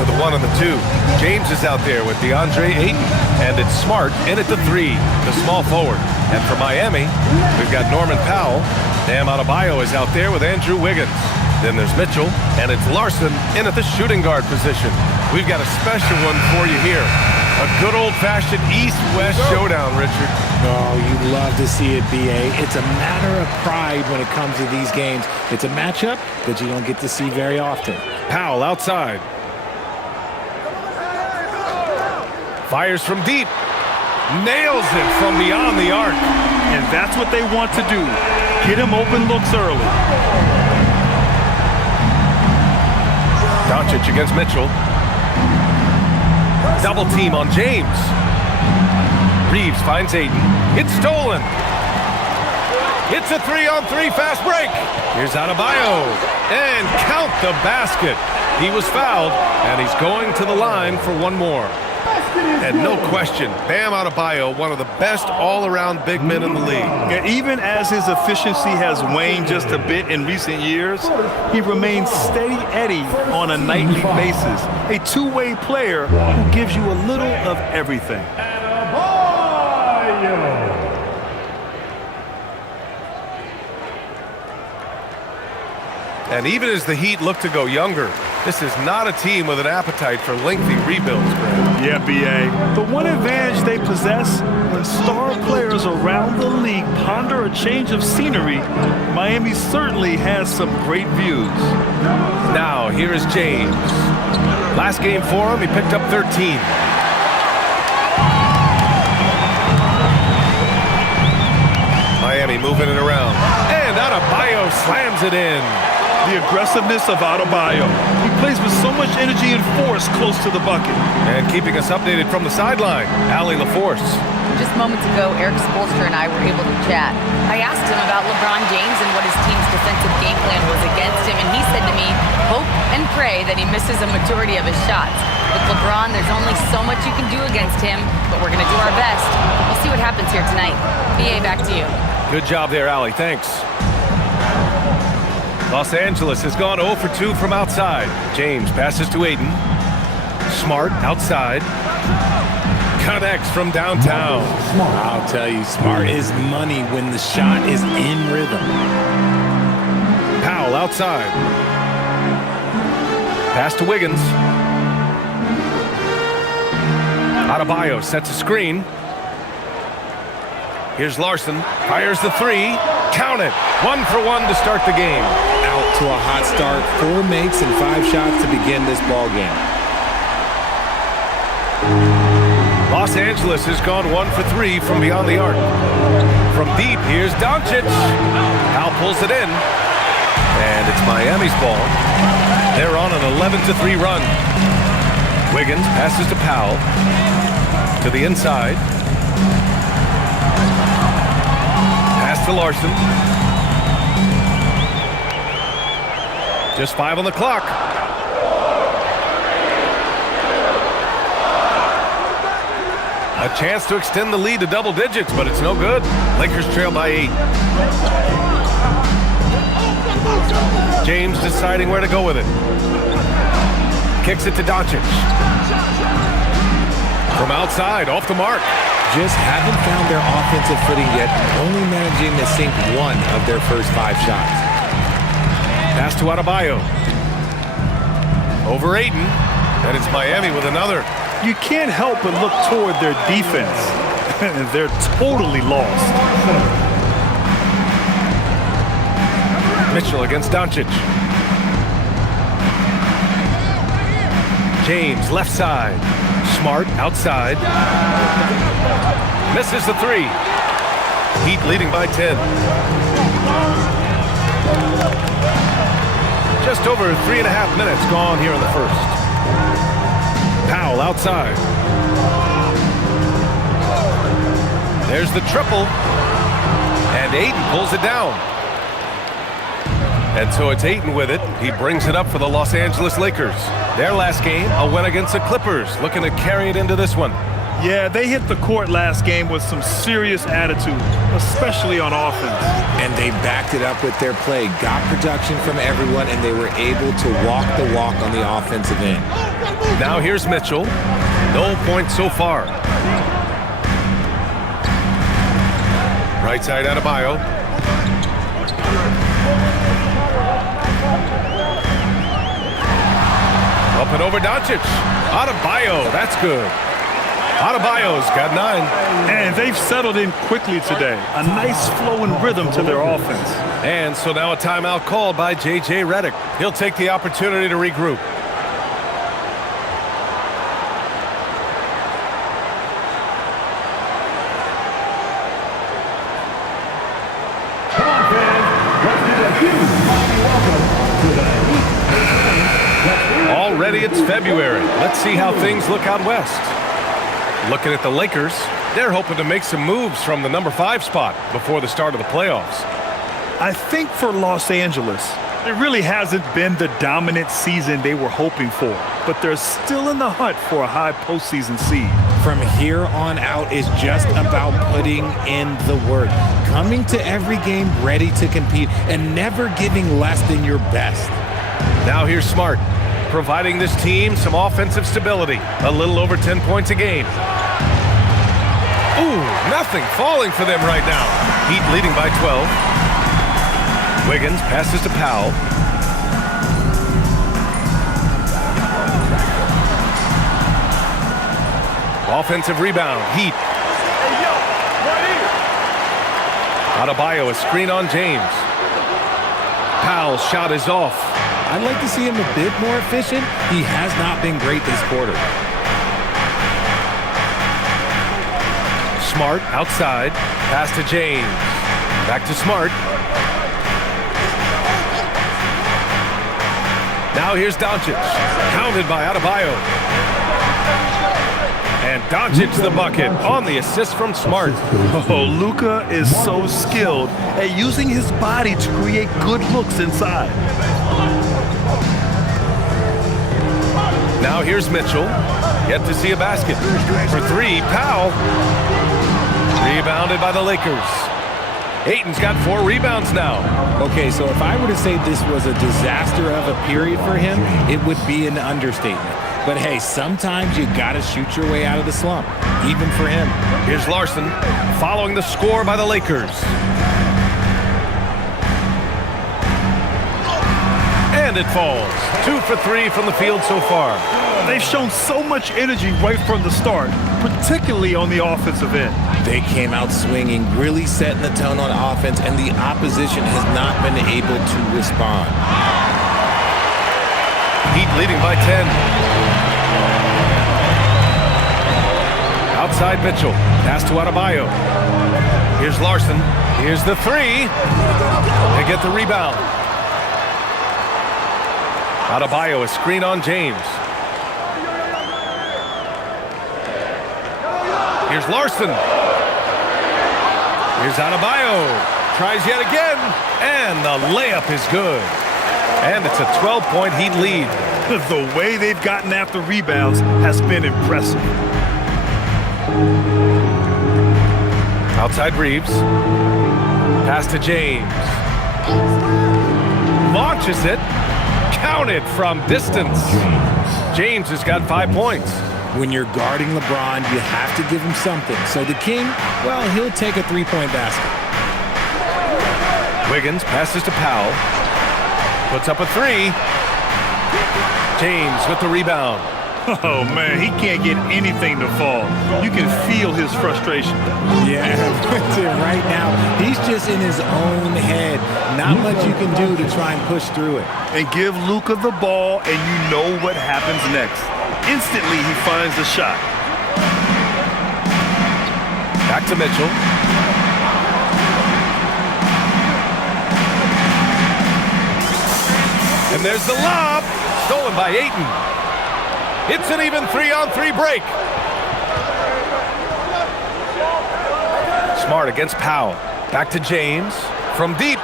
with the 1 and the 2. James is out there with DeAndre Ayton, and it's Smart in at the 3, the small forward. And for Miami, we've got Norman Powell. Bam Adebayo is out there with Andrew Wiggins. Then there's Mitchell, and it's Larson in at the shooting guard position. We've got a special one for you here. A good old-fashioned East-West showdown, Richard. Oh, you love to see it, B.A. It's a matter of pride when it comes to these games. It's a matchup that you don't get to see very often. Powell outside. Fires from deep. Nails it from beyond the arc. And that's what they want to do. Get him open looks early. Doncic against Mitchell. Double team on James. Reeves finds Ayton. It's stolen. It's a 3-on-3 fast break. Here's Adebayo. And count the basket. He was fouled, and he's going to the line for one more. And no question, Bam Adebayo, one of the best all-around big men in the league. And even as his efficiency has waned just a bit in recent years, he remains steady Eddie on a nightly basis. A two-way player who gives you a little of everything. And even as the Heat look to go younger, this is not a team with an appetite for lengthy rebuilds, Greg. Yeah, B.A. The one advantage they possess when star players around the league ponder a change of scenery, Miami certainly has some great views. Now, here is James. Last game for him, he picked up 13. Miami moving it around. And Adebayo slams it in. The aggressiveness of Adebayo. He plays with so much energy and force close to the bucket. And keeping us updated from the sideline, Allie LaForce. Just moments ago, Eric Spoelstra and I were able to chat. I asked him about LeBron James and what his team's defensive game plan was against him, and he said to me, hope and pray that he misses a majority of his shots. With LeBron, there's only so much you can do against him, but we're going to do our best. We'll see what happens here tonight. BA, back to you. Good job there, Allie. Thanks. Los Angeles has gone 0 for 2 from outside. James passes to Ayton. Smart outside. Connects from downtown. I'll tell you, Smart is money when the shot is in rhythm. Powell outside. Pass to Wiggins. Adebayo sets a screen. Here's Larson. Fires the 3. Count it. 1 for 1 to start the game. Out to a hot start. 4 makes and 5 shots to begin this ball game. Los Angeles has gone 1 for 3 from beyond the arc. From deep, here's Doncic. Powell pulls it in. And it's Miami's ball. They're on an 11-3 run. Wiggins passes to Powell. To the inside. Pass to Larson. Just 5 on the clock. A chance to extend the lead to double digits, but it's no good. Lakers trail by 8. James deciding where to go with it. Kicks it to Doncic. From outside, off the mark. Just haven't found their offensive footing yet, only managing to sink 1 of their first 5 shots. Pass to Adebayo. Over Ayton, and it's Miami with another. You can't help but look toward their defense. They're totally lost. Mitchell against Doncic. James left side. Smart outside. Misses the 3. Heat leading by 10. Just over 3.5 minutes gone here in the first. Powell outside. There's the triple. And Ayton pulls it down. And so it's Ayton with it. He brings it up for the Los Angeles Lakers. Their last game, a win against the Clippers, looking to carry it into this one. Yeah, they hit the court last game with some serious attitude, especially on offense. And they backed it up with their play, got production from everyone, and they were able to walk the walk on the offensive end. Now here's Mitchell. No points so far. Right side Adebayo. Up and over Doncic. Adebayo, that's good. Adebayo's got 9. And they've settled in quickly today. A nice flow and rhythm to their offense. And so now a timeout called by J.J. Redick. He'll take the opportunity to regroup. Already it's February. Let's see how things look out west. Looking at the Lakers, they're hoping to make some moves from the number 5 spot before the start of the playoffs. I think for Los Angeles, it really hasn't been the dominant season they were hoping for, but they're still in the hunt for a high postseason seed. From here on out is just about putting in the work, coming to every game ready to compete, and never giving less than your best. Now here's Smart, providing this team some offensive stability, a little over 10 points a game. Ooh, nothing falling for them right now. Heat leading by 12. Wiggins passes to Powell. Offensive rebound, Heat. Adebayo, a screen on James. Powell's shot is off. I'd like to see him a bit more efficient. He has not been great this quarter. Smart outside. Pass to James. Back to Smart. Now here's Doncic. Counted by Adebayo. And Doncic the bucket on the assist from Smart. Oh, Luka is so skilled at using his body to create good looks inside. Now here's Mitchell. Yet to see a basket. For 3, Powell. Rebounded by the Lakers. Ayton's got 4 rebounds now. Okay, so if I were to say this was a disaster of a period for him, it would be an understatement. But hey, sometimes you gotta shoot your way out of the slump, even for him. Here's Larson, following the score by the Lakers. And it falls. 2 for 3 from the field so far. They've shown so much energy right from the start, particularly on the offensive end. They came out swinging, really setting the tone on offense, and the opposition has not been able to respond. Heat leading by 10. Outside Mitchell. Pass to Adebayo. Here's Larson. Here's the 3. They get the rebound. Adebayo, a screen on James. Here's Larson. Here's Adebayo. Tries yet again. And the layup is good. And it's a 12-point Heat lead. The way they've gotten after rebounds has been impressive. Outside Reeves. Pass to James. Launches it. Counted from distance. James has got 5 points. When you're guarding LeBron, you have to give him something. So the King, well, he'll take a 3-point basket. Wiggins passes to Powell. Puts up a 3. James with the rebound. Oh, man, he can't get anything to fall. You can feel his frustration. Yeah, right now, he's just in his own head. Not much you can do to try and push through it. And give Luka the ball, and you know what happens next. Instantly, he finds the shot. Back to Mitchell. And there's the lob. Stolen by Ayton. It's an even 3-on-3 break. Smart against Powell. Back to James. From deep.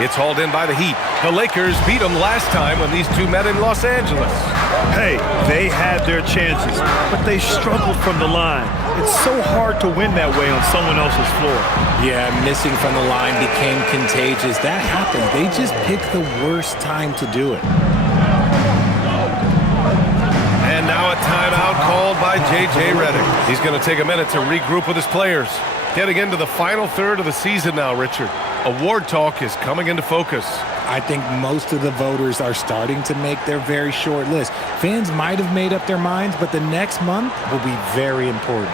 It's hauled in by the Heat. The Lakers beat them last time when these two met in Los Angeles. Hey, they had their chances, but they struggled from the line. It's so hard to win that way on someone else's floor. Yeah, missing from the line became contagious. That happens. They just picked the worst time to do it. And now a timeout called by J.J. Redick. He's going to take a minute to regroup with his players. Getting into the final third of the season now, Richard. Award talk is coming into focus. I think most of the voters are starting to make their very short list. Fans might have made up their minds, but the next month will be very important.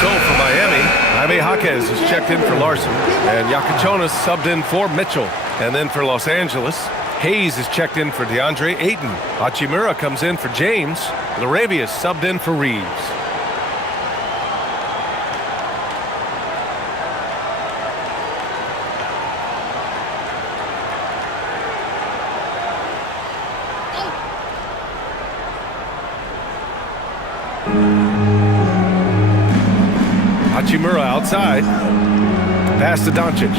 So for Miami, Jaime Jaquez is checked in for Larson, and Yakichonis subbed in for Mitchell. And then for Los Angeles, Hayes is checked in for DeAndre Ayton. Hachimura comes in for James. LaRavia is subbed in for Reeves. Hachimura outside. Pass to Doncic.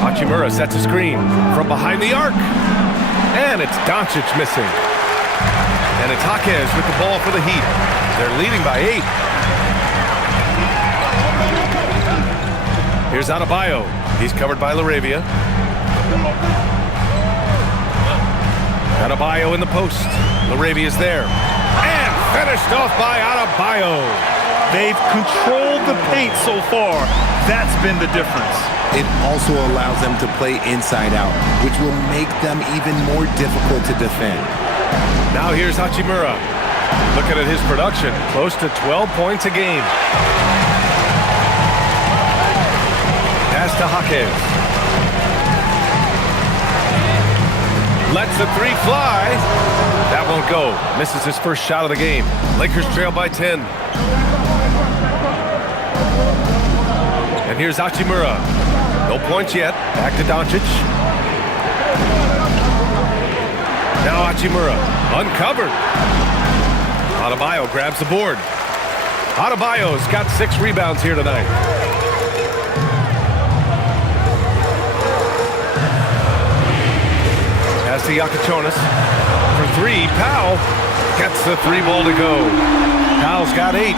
Hachimura sets a screen from behind the arc. And it's Doncic missing. And it's Jaquez with the ball for the Heat. They're leading by 8. Here's Adebayo. He's covered by LaRavia. Adebayo in the post. LaRavia's there. And finished off by Adebayo. They've controlled the paint so far. That's been the difference. It also allows them to play inside out, which will make them even more difficult to defend. Now here's Hachimura. Looking at his production, close to 12 points a game. Pass to Jaquez. Lets the 3 fly. That won't go. Misses his first shot of the game. Lakers trail by 10. And here's Hachimura. No points yet. Back to Doncic. Now Hachimura. Uncovered. Adebayo grabs the board. Adebayo's got 6 rebounds here tonight. Pass to Yakichonis. For 3, Powell gets the 3 ball to go. Powell's got 8.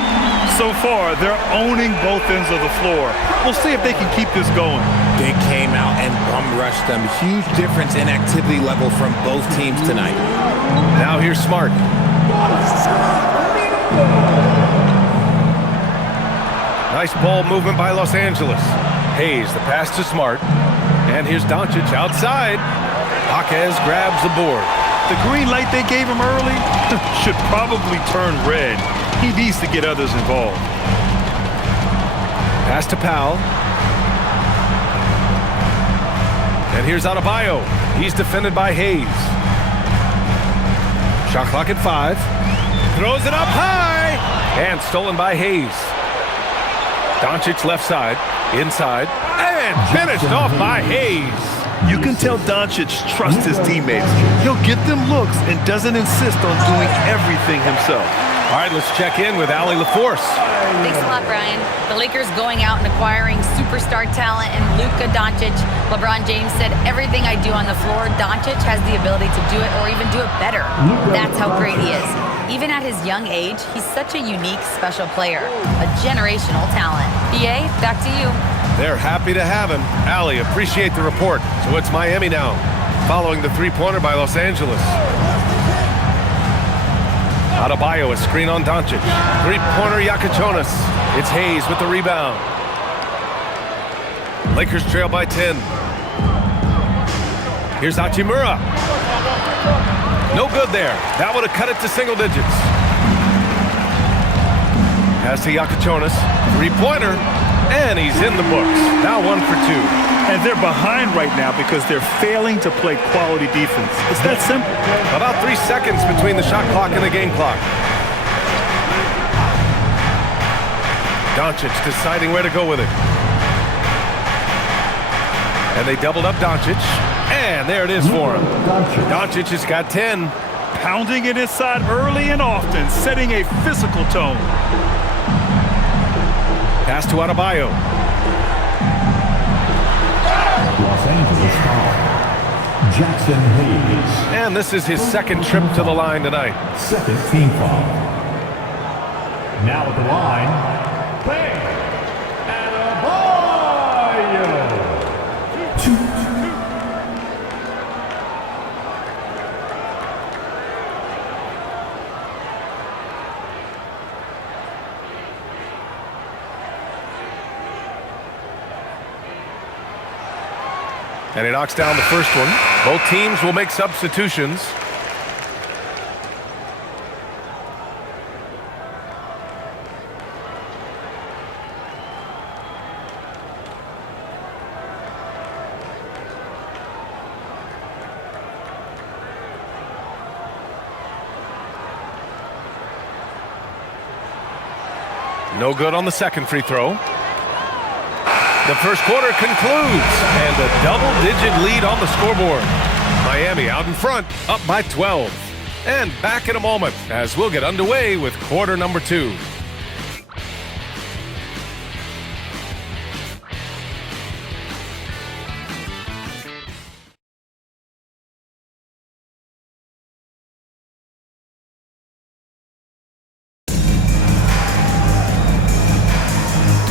So far, they're owning both ends of the floor. We'll see if they can keep this going. They came out and bum-rushed them. Huge difference in activity level from both teams tonight. Now here's Smart. Nice ball movement by Los Angeles. Hayes, the pass to Smart. And here's Doncic outside. Jaquez grabs the board. The green light they gave him early should probably turn red. He needs to get others involved. Pass to Powell. And here's Adebayo. He's defended by Hayes. Shot clock at 5. Throws it up high. And stolen by Hayes. Doncic left side. Inside. And finished off by Hayes. You can tell Doncic trusts his teammates. He'll get them looks and doesn't insist on doing everything himself. All right, let's check in with Allie LaForce. Thanks a lot, Brian. The Lakers going out and acquiring superstar talent and Luka Doncic. LeBron James said, everything I do on the floor, Doncic has the ability to do it or even do it better. That's how great he is. Even at his young age, he's such a unique, special player. A generational talent. BA, back to you. They're happy to have him. Allie, appreciate the report. So it's Miami now, following the 3-pointer by Los Angeles. Adebayo, a screen on Doncic. 3-pointer Yakichonis. It's Hayes with the rebound. Lakers trail by 10. Here's Hachimura. No good there. That would have cut it to single digits. Pass to Yakichonis. 3-pointer. And he's in the books. Now 1 for 2. And they're behind right now because they're failing to play quality defense. It's that simple. About 3 seconds between the shot clock and the game clock. Doncic deciding where to go with it. And they doubled up Doncic. And there it is for him. Doncic has got 10. Pounding it inside early and often, setting a physical tone. Pass to Adebayo. Los Angeles foul. Jackson Hayes. And this is his second trip to the line tonight. Second team foul. Now at the line, Bang! And he knocks down the first one. Both teams will make substitutions. No good on the second free throw. The first quarter concludes, and a double-digit lead on the scoreboard. Miami out in front, up by 12. And back in a moment as we'll get underway with quarter number 2.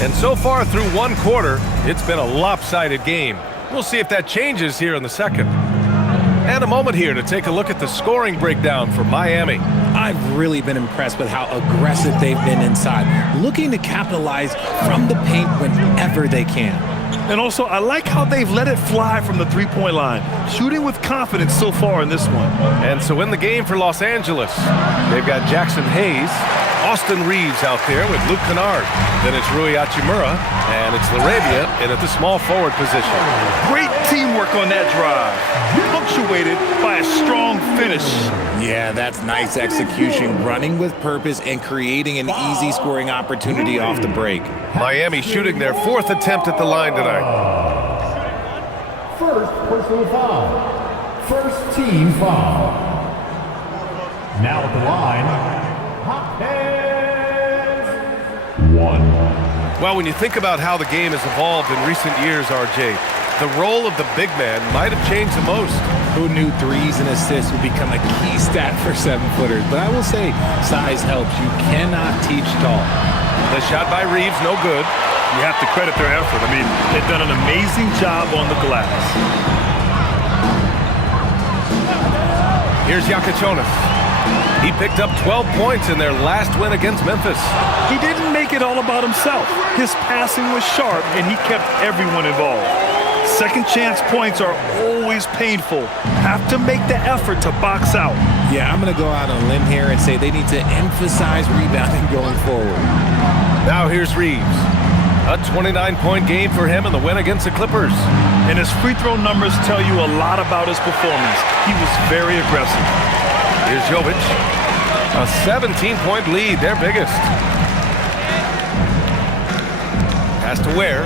And so far through one quarter, it's been a lopsided game. We'll see if that changes here in the second. And a moment here to take a look at the scoring breakdown for Miami. I've really been impressed with how aggressive they've been inside, looking to capitalize from the paint whenever they can. And also, I like how they've let it fly from the three-point line, shooting with confidence so far in this one. And so in the game for Los Angeles, they've got Jackson Hayes, Austin Reeves out there with Luke Kennard. Then it's Rui Hachimura, and it's Laravia in at the small forward position. Great teamwork on that drive, punctuated by a strong finish. Yeah, that's nice execution, running with purpose and creating an easy scoring opportunity off the break. Miami shooting their fourth attempt at the line tonight. First personal foul. First team foul. Now at the line, one. Well, when you think about how the game has evolved in recent years, RJ, the role of the big man might have changed the most. Who knew threes and assists would become a key stat for 7-footers? But I will say, size helps. You cannot teach tall. The shot by Reeves, no good. You have to credit their effort. I mean, they've done an amazing job on the glass. Here's Yakachonis. He picked up 12 points in their last win against Memphis. He didn't make it all about himself. His passing was sharp, and he kept everyone involved. Second chance points are always painful. Have to make the effort to box out. Yeah, I'm going to go out on a limb here and say they need to emphasize rebounding going forward. Now here's Reeves. A 29-point game for him in the win against the Clippers. And his free throw numbers tell you a lot about his performance. He was very aggressive. Here's Jovic. A 17-point lead, their biggest. Pass to Ware.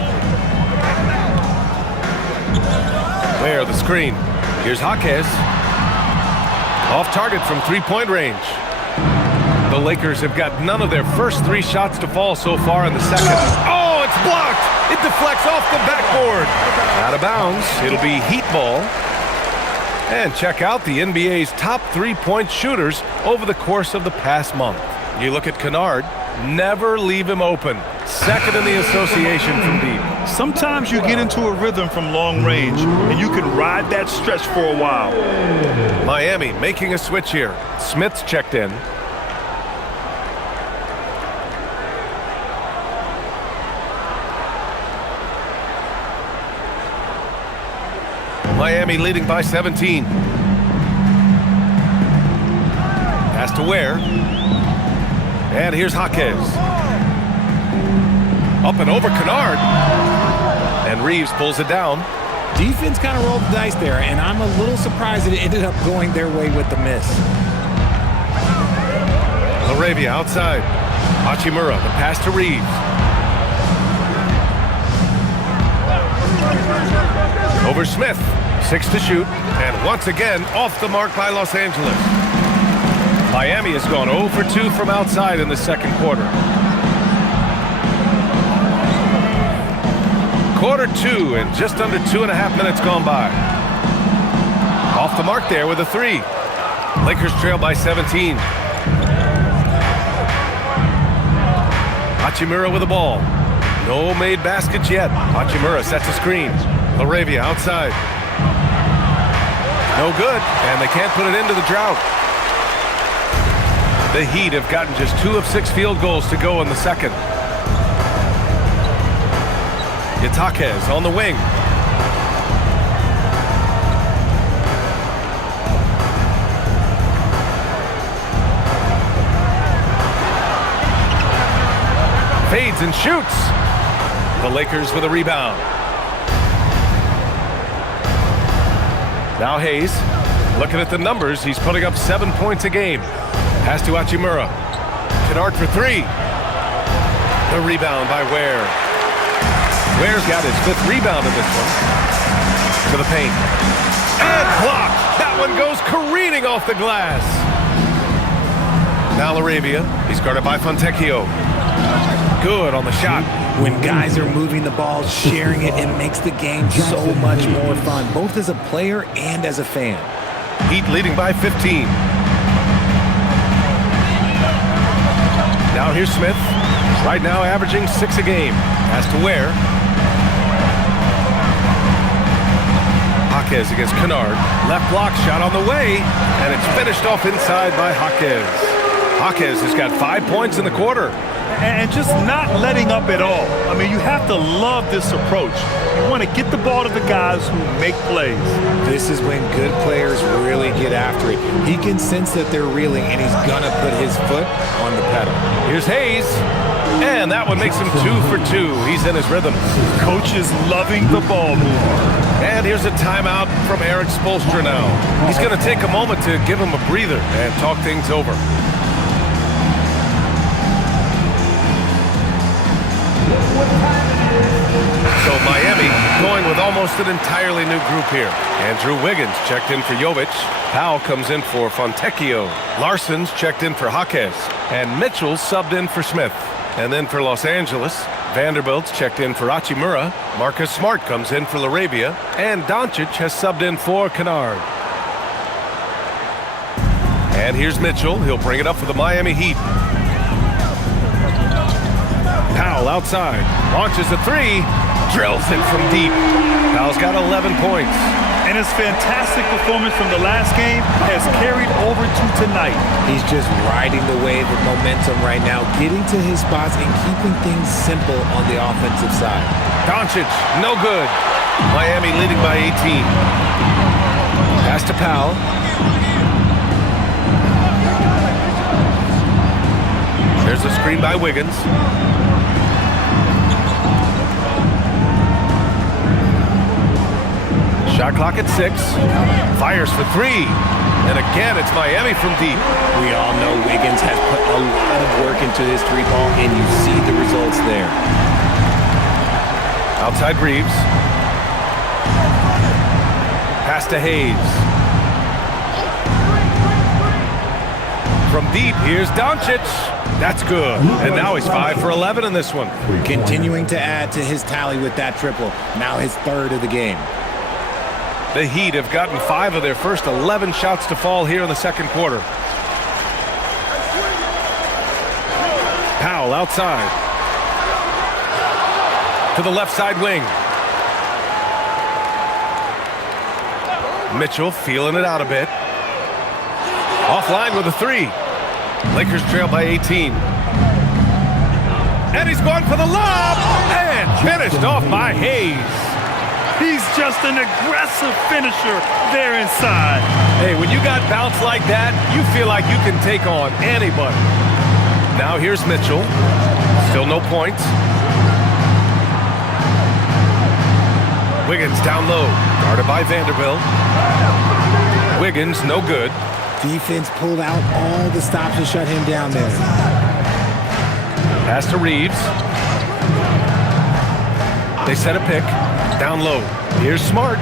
Ware, the screen. Here's Jaquez. Off target from three-point range. The Lakers have got none of their first 3 shots to fall so far in the second. Oh, it's blocked! It deflects off the backboard. Out of bounds. It'll be Heat ball. And check out the NBA's top 3-point shooters over the course of the past month. You look at Kennard, never leave him open. Second in the association from deep. Sometimes you get into a rhythm from long range, and you can ride that stretch for a while. Miami making a switch here. Smith's checked in. Miami leading by 17. Pass to Ware. And here's Jaquez. Up and over Kennard. And Reeves pulls it down. Defense kind of rolled the dice there, and I'm a little surprised that it ended up going their way with the miss. Laravia outside. Hachimura, the pass to Reeves. Over Smith. 6 to shoot, and once again off the mark by Los Angeles. Miami has gone 0 for 2 from outside in the second quarter. Quarter 2 and just under 2.5 minutes gone by. Off the mark there with a three. Lakers trail by 17. Hachimura with the ball. No made baskets yet. Hachimura sets a screen. LaRavia outside. No good, and they can't put it into the drought. The Heat have gotten just 2 of 6 field goals to go in the second. Itaquez on the wing. Fades and shoots. The Lakers with a rebound. Now Hayes, looking at the numbers, he's putting up 7 points a game. Pass to Hachimura. Kennard for 3. The rebound by Ware. Ware's got his 5th rebound in this one. To the paint. And blocked. That one goes careening off the glass. Now LaRavia. He's guarded by Fontecchio. Good on the shot. When guys are moving the ball, sharing it, it makes the game so much more fun, both as a player and as a fan. Heat leading by 15. Now here's Smith. Right now averaging 6 a game. Pass to Ware. Jaquez against Kennard. Left block shot on the way. And it's finished off inside by Jaquez. Jaquez has got 5 points in the quarter. And just not letting up at all. I mean, you have to love this approach. You want to get the ball to the guys who make plays. This is when good players really get after it. He can sense that they're reeling, and he's going to put his foot on the pedal. Here's Hayes. And that one makes him 2 for 2. He's in his rhythm. Coach is loving the ball movement. And here's a timeout from Eric Spoelstra now. He's going to take a moment to give him a breather and talk things over. So Miami going with almost an entirely new group here. Andrew Wiggins checked in for Jovic. Powell comes in for Fontecchio. Larson's checked in for Jaquez. And Mitchell subbed in for Smith. And then for Los Angeles, Vanderbilt's checked in for Hachimura. Marcus Smart comes in for LaRavia. And Doncic has subbed in for Kennard. And here's Mitchell. He'll bring it up for the Miami Heat. Powell outside, launches a 3, drills it from deep. Powell's got 11 points. And his fantastic performance from the last game has carried over to tonight. He's just riding the wave of momentum right now, getting to his spots and keeping things simple on the offensive side. Doncic, no good. Miami leading by 18. Pass to Powell. There's a screen by Wiggins. Shot clock at 6. Fires for 3. And again, it's Miami from deep. We all know Wiggins has put a lot of work into his 3-ball, and you see the results there. Outside Reeves. Pass to Hayes. From deep, here's Doncic. That's good. And now he's 5 for 11 in this one. Continuing to add to his tally with that triple. Now his 3rd of the game. The Heat have gotten 5 of their first 11 shots to fall here in the second quarter. Powell outside. To the left side wing. Mitchell feeling it out a bit. Offline with a 3. Lakers trail by 18. And he's going for the lob. And finished off by Hayes. He's just an aggressive finisher there inside. Hey, when you got bounce like that, you feel like you can take on anybody. Now here's Mitchell. Still no points. Wiggins down low. Guarded by Vanderbilt. Wiggins, no good. Defense pulled out all the stops to shut him down there. Pass to Reeves. They set a pick. Down low. Here's Smart.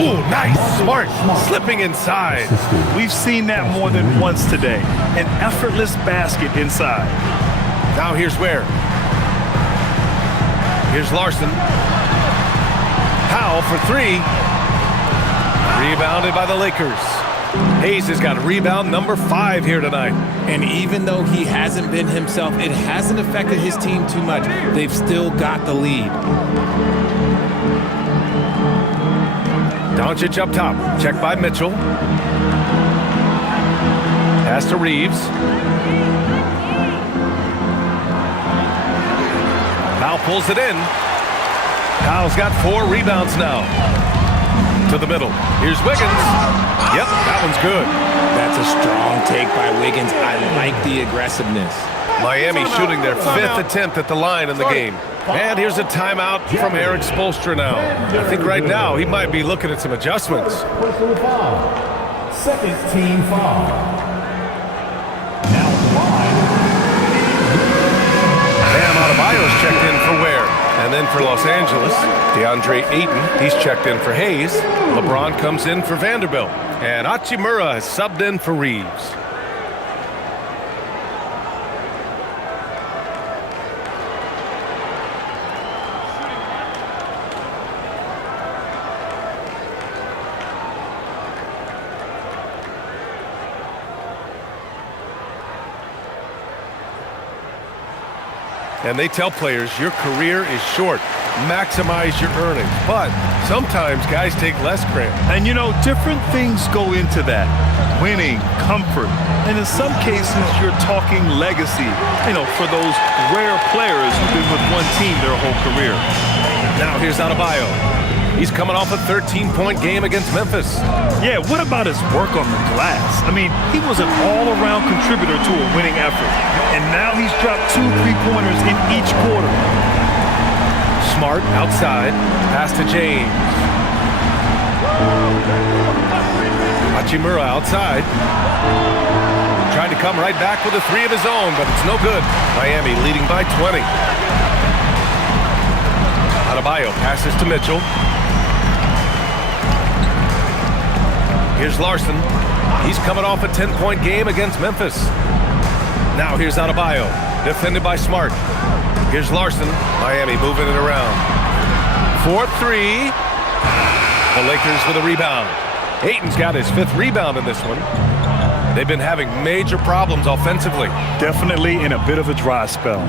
Ooh, nice. Smart slipping inside. We've seen that more than once today. An effortless basket inside. Now here's Ware. Here's Larson. Powell for 3. Rebounded by the Lakers. Hayes has got rebound number 5 here tonight. And even though he hasn't been himself, it hasn't affected his team too much. They've still got the lead. Doncic up top. Check by Mitchell. Pass to Reeves. Powell pulls it in. Powell's got 4 rebounds now. To the middle. Here's Wiggins. Yep, that one's good. That's a strong take by Wiggins. I like the aggressiveness. Miami shooting their 5th attempt at the line in the game. And here's a timeout from Eric Spoelstra now. I think right now he might be looking at some adjustments. Personal foul. Second team foul. Now at the line. Bam Adebayo's checked in for Ware. And then for Los Angeles, DeAndre Ayton, he's checked in for Hayes. LeBron comes in for Vanderbilt. And Hachimura has subbed in for Reeves. And they tell players your career is short. Maximize your earnings. But sometimes guys take less credit. And you know, different things go into that. Winning, comfort, and in some cases, you're talking legacy. You know, for those rare players who've been with one team their whole career. Now here's Adebayo. He's coming off a 13-point game against Memphis. Yeah, what about his work on the glass? I mean, he was an all-around contributor to a winning effort. And now he's dropped 2 3-pointers in each quarter. Smart outside. Pass to James. Hachimura outside. Trying to come right back with a 3 of his own, but it's no good. Miami leading by 20. Adebayo passes to Mitchell. Here's Larson. He's coming off a 10-point game against Memphis. Now here's Adebayo, defended by Smart. Here's Larson. Miami moving it around. 4-3. The Lakers with a rebound. Ayton's got his 5th rebound in this one. They've been having major problems offensively. Definitely in a bit of a dry spell.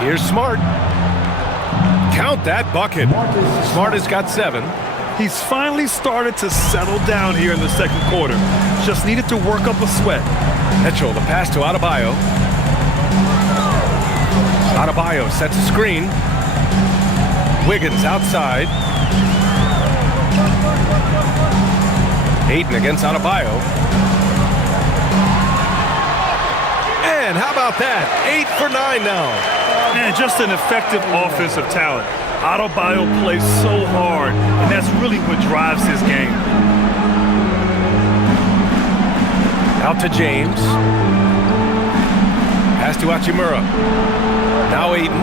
Here's Smart. Count that bucket. Smart has got 7. He's finally started to settle down here in the second quarter. Just needed to work up a sweat. Mitchell, the pass to Adebayo. Adebayo sets a screen. Wiggins outside. Ayton against Adebayo. And how about that? 8 for 9 now. And just an effective offensive talent. Adebayo plays so hard, and that's really what drives his game. Out to James. Pass to Hachimura. Now Ayton.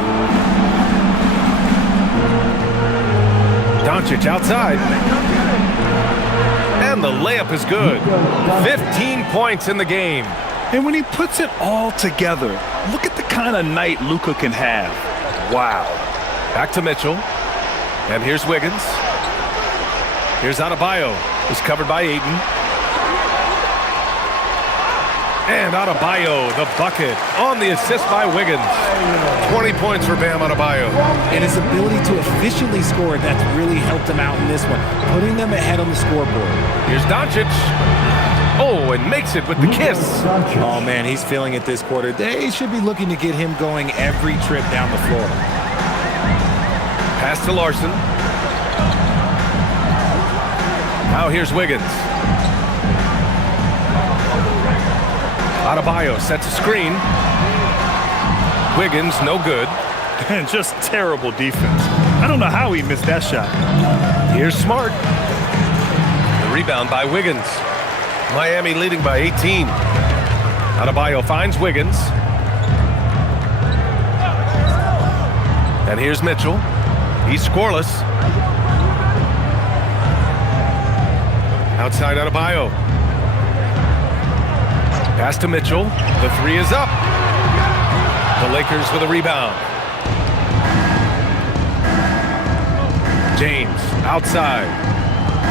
Doncic outside. And the layup is good. 15 points in the game. And when he puts it all together, look at the kind of night Luka can have. Wow. Back to Mitchell. And here's Wiggins. Here's Adebayo. He's covered by Ayton. And Adebayo, the bucket, on the assist by Wiggins. 20 points for Bam Adebayo. And his ability to efficiently score, that's really helped him out in this one, putting them ahead on the scoreboard. Here's Doncic. Oh, and makes it with the kiss. Oh, man, he's feeling it this quarter. They should be looking to get him going every trip down the floor. Pass to Larson. Now here's Wiggins. Adebayo sets a screen. Wiggins, no good. And just terrible defense. I don't know how he missed that shot. Here's Smart. The rebound by Wiggins. Miami leading by 18. Adebayo finds Wiggins. And here's Mitchell. He's scoreless. Outside Adebayo. Pass to Mitchell. The 3 is up. The Lakers with a rebound. James outside.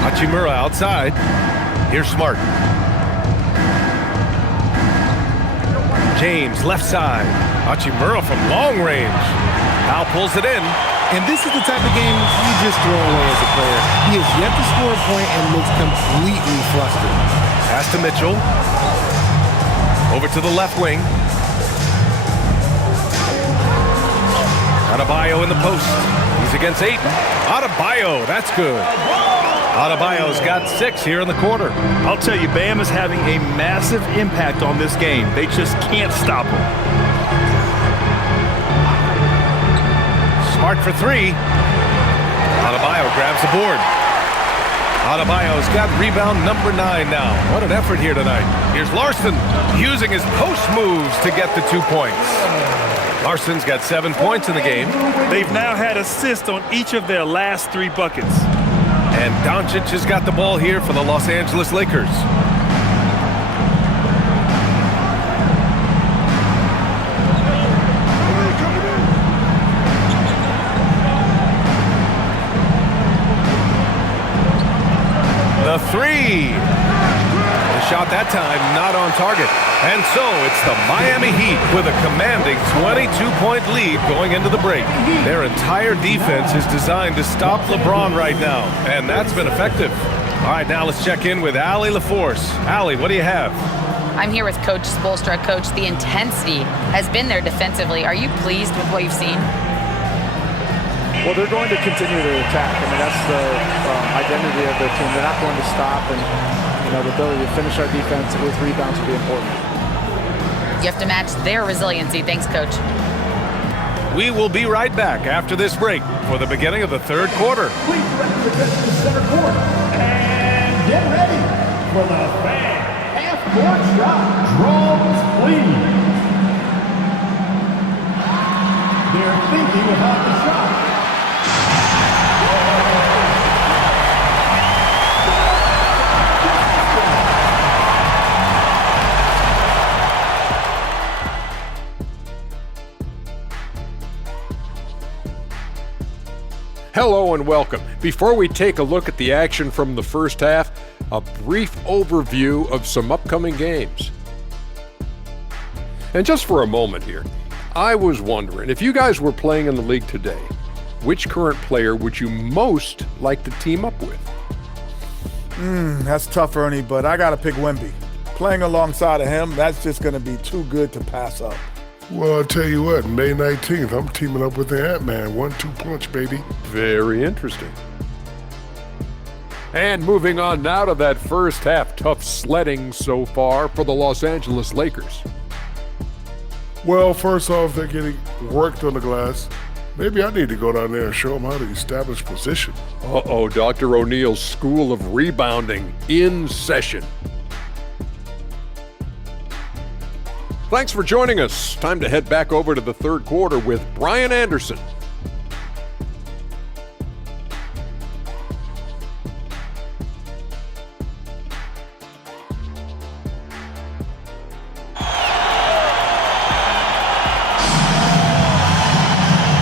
Hachimura outside. Here's Smart. James left side. Hachimura from long range. Powell pulls it in. And this is the type of game you just throw away as a player. He has yet to score a point and looks completely flustered. Pass to Mitchell. Over to the left wing. Adebayo in the post. He's against Ayton. Adebayo, that's good. Adebayo's got 6 here in the quarter. I'll tell you, Bam is having a massive impact on this game. They just can't stop him. Smart for 3. Adebayo grabs the board. Adebayo's got rebound number 9 now. What an effort here tonight. Here's Larson using his post moves to get the 2 points. Larson's got 7 points in the game. They've now had assists on each of their last 3 buckets. And Doncic has got the ball here for the Los Angeles Lakers. The 3. The shot that time not on target. And so it's the Miami Heat with a commanding 22-point lead going into the break. Their entire defense is designed to stop LeBron right now, and that's been effective. All right, now let's check in with Allie LaForce. Allie, what do you have? I'm here with Coach Spoelstra. Coach, the intensity has been there defensively. Are you pleased with what you've seen? Well, they're going to continue to attack. I mean, that's the identity of their team. They're not going to stop, and the ability to finish our defense with rebounds will be important. You have to match their resiliency. Thanks, Coach. We will be right back after this break for the beginning of the 3rd quarter. Please represent the center court. And get ready for the fan half-court shot. Draws, please. They're thinking about the shot. Hello and welcome. Before we take a look at the action from the first half, a brief overview of some upcoming games. And just for a moment here, I was wondering, if you guys were playing in the league today, which current player would you most like to team up with? That's tough, Ernie, but I got to pick Wemby. Playing alongside of him, that's just going to be too good to pass up. Well, I'll tell you what, May 19th, I'm teaming up with the Ant-Man. 1-2 punch, baby. Very interesting. And moving on now to that first half, tough sledding so far for the Los Angeles Lakers. Well, first off, they're getting worked on the glass. Maybe I need to go down there and show them how to establish position. Uh-oh, Dr. O'Neill's School of Rebounding in session. Thanks for joining us. Time to head back over to the 3rd quarter with Brian Anderson.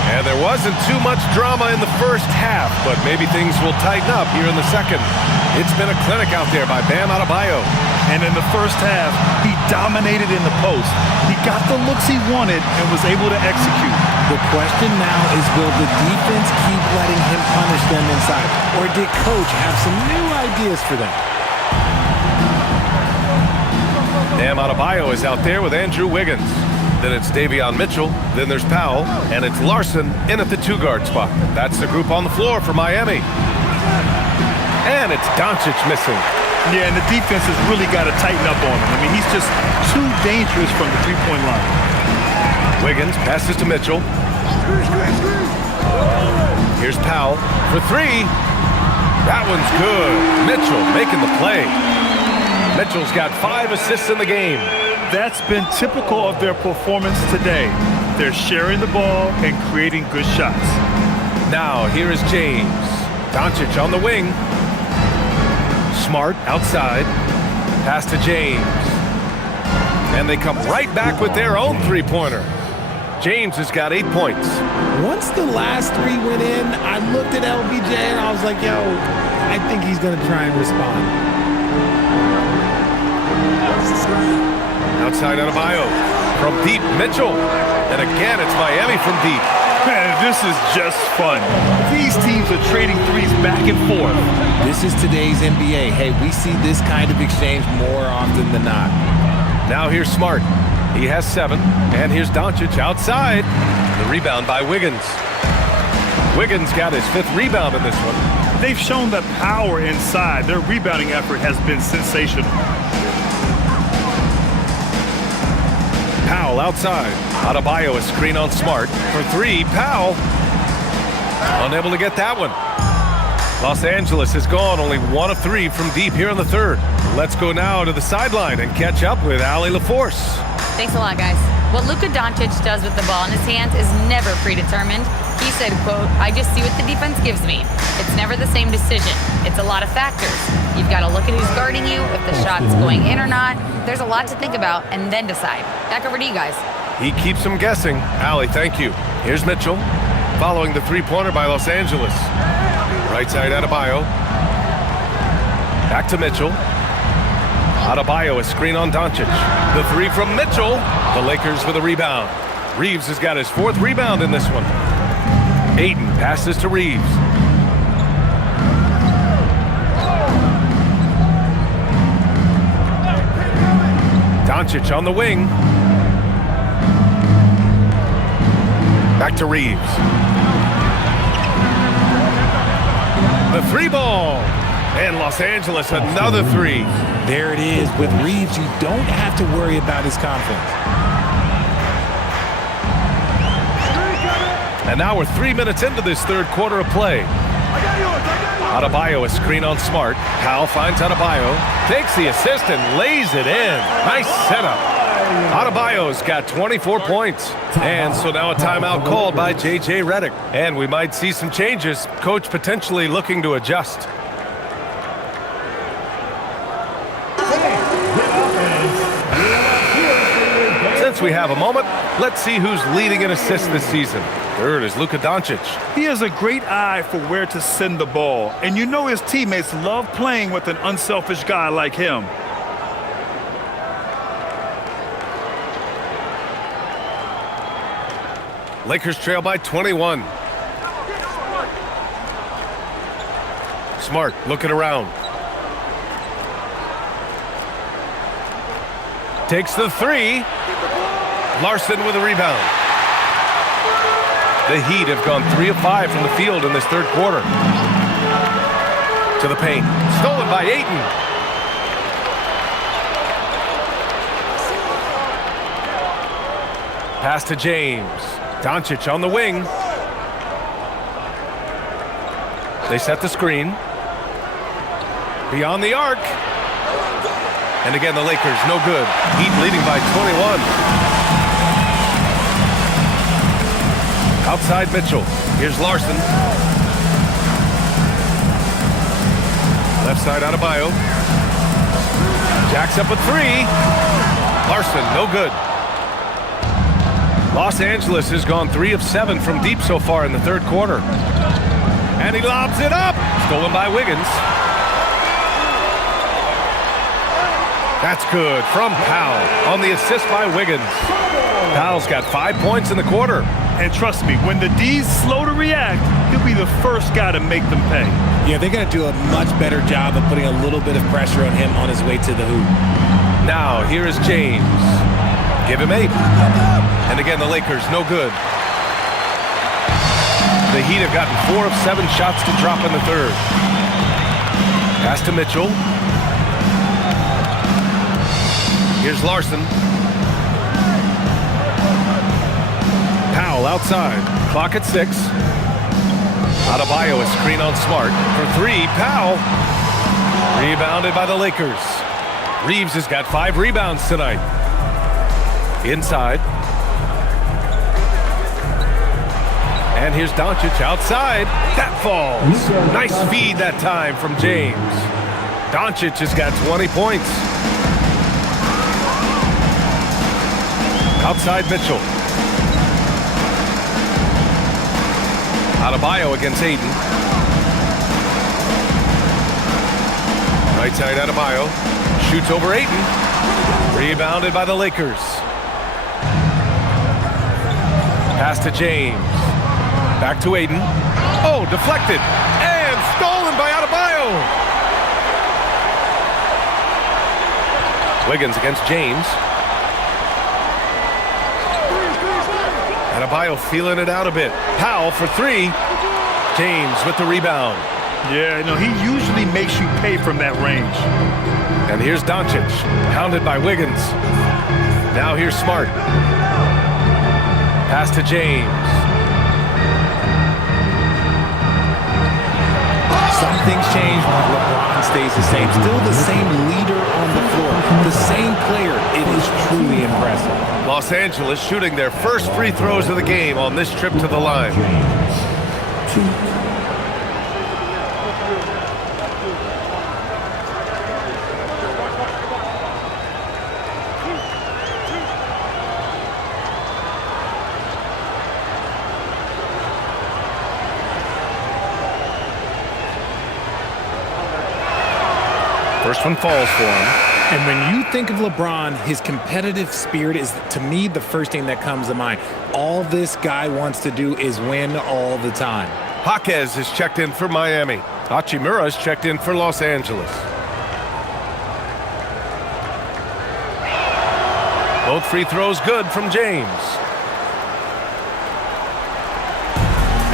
And there wasn't too much drama in the first half, but maybe things will tighten up here in the second. It's been a clinic out there by Bam Adebayo. And in the first half, he dominated in the post. He got the looks he wanted and was able to execute. The question now is, will the defense keep letting him punish them inside? Or did Coach have some new ideas for them? Bam Adebayo is out there with Andrew Wiggins. Then it's Davion Mitchell. Then there's Powell. And it's Larson in at the 2-guard spot. That's the group on the floor for Miami. And it's Doncic missing. Yeah, and the defense has really got to tighten up on him. I mean, he's just too dangerous from the 3-point line. Wiggins passes to Mitchell. Here's Powell for 3. That one's good. Mitchell making the play. Mitchell's got 5 assists in the game. That's been typical of their performance today. They're sharing the ball and creating good shots. Now, here is James. Doncic on the wing. Smart outside. Pass to James. And they come right back with their own 3-pointer. James has got 8 points. Once the last 3 went in, I looked at LBJ and I was like, yo, I think he's going to try and respond. Outside Adebayo. From deep, Mitchell. And again, it's Miami from deep. Man, this is just fun. These teams are trading threes back and forth. This is today's NBA. Hey, we see this kind of exchange more often than not. Now here's Smart. He has 7. And here's Doncic outside. The rebound by Wiggins. Wiggins got his 5th rebound in this one. They've shown the power inside. Their rebounding effort has been sensational. Powell outside. Adebayo a screen on Smart. For 3, Powell. Unable to get that one. Los Angeles has gone only 1 of 3 from deep here in the 3rd. Let's go now to the sideline and catch up with Allie LaForce. Thanks a lot, guys. What Luka Doncic does with the ball in his hands is never predetermined. He said, quote, "I just see what the defense gives me. It's never the same decision. It's a lot of factors. You've got to look at who's guarding you, if the shot's going in or not. There's a lot to think about and then decide." Back over to you guys. He keeps them guessing. Allie, thank you. Here's Mitchell. Following the 3-pointer by Los Angeles. Right side Adebayo. Back to Mitchell. Adebayo a screen on Doncic. The 3 from Mitchell. The Lakers with a rebound. Reeves has got his 4th rebound in this one. Ayton passes to Reeves. Doncic on the wing. Back to Reeves. The 3 ball. And Los Angeles another 3. There it is. With Reeves, you don't have to worry about his confidence. And now we're 3 minutes into this 3rd quarter of play. Adebayo a screen on Smart. Powell finds Adebayo. Takes the assist and lays it in. Nice setup. Adebayo's got 24 points. And so now a timeout called by J.J. Redick. And we might see some changes. Coach potentially looking to adjust. Since we have a moment, let's see who's leading in assists this season. 3rd is Luka Doncic. He has a great eye for where to send the ball. And you know his teammates love playing with an unselfish guy like him. Lakers trail by 21. Smart looking around. Takes the 3. Larson with a rebound. The Heat have gone 3 of 5 from the field in this 3rd quarter. To the paint. Stolen by Ayton. Pass to James. Doncic on the wing. They set the screen. Beyond the arc. And again, the Lakers, no good. Heat leading by 21. Outside Mitchell. Here's Larson. Left side Adebayo. Jacks up a 3. Larson, no good. Los Angeles has gone 3 of 7 from deep so far in the 3rd quarter. And he lobs it up. Stolen by Wiggins. That's good from Powell on the assist by Wiggins. Powell's got 5 points in the quarter. And trust me, when the D's slow to react, he'll be the first guy to make them pay. Yeah, they're going to do a much better job of putting a little bit of pressure on him on his way to the hoop. Now, here is James. Give him 8. And again, the Lakers, no good. The Heat have gotten 4 of 7 shots to drop in the 3rd. Pass to Mitchell. Here's Larson. Powell outside. Clock at 6. Adebayo a screen on Smart. For 3, Powell. Rebounded by the Lakers. Reeves has got 5 rebounds tonight. Inside. And here's Doncic outside. That falls. Nice feed that time from James. Doncic has got 20 points. Outside Mitchell. Adebayo against Ayton. Right side Adebayo. Shoots over Ayton. Rebounded by the Lakers. Pass to James. Back to Ayton. Oh, deflected. And stolen by Adebayo. Wiggins against James. Adebayo feeling it out a bit. Powell for three. James with the rebound. Yeah, he usually makes you pay from that range. And here's Doncic, hounded by Wiggins. Now here's Smart. Pass to James. Some things change when LeBron stays the same. Still the same leader on the floor. The same player. It is truly impressive. Los Angeles shooting their first free throws of the game on this trip to the line. First one falls for him. And when you think of LeBron, his competitive spirit is, to me, the first thing that comes to mind. All this guy wants to do is win all the time. Jaquez is checked in for Miami. Hachimura is checked in for Los Angeles. Both free throws good from James.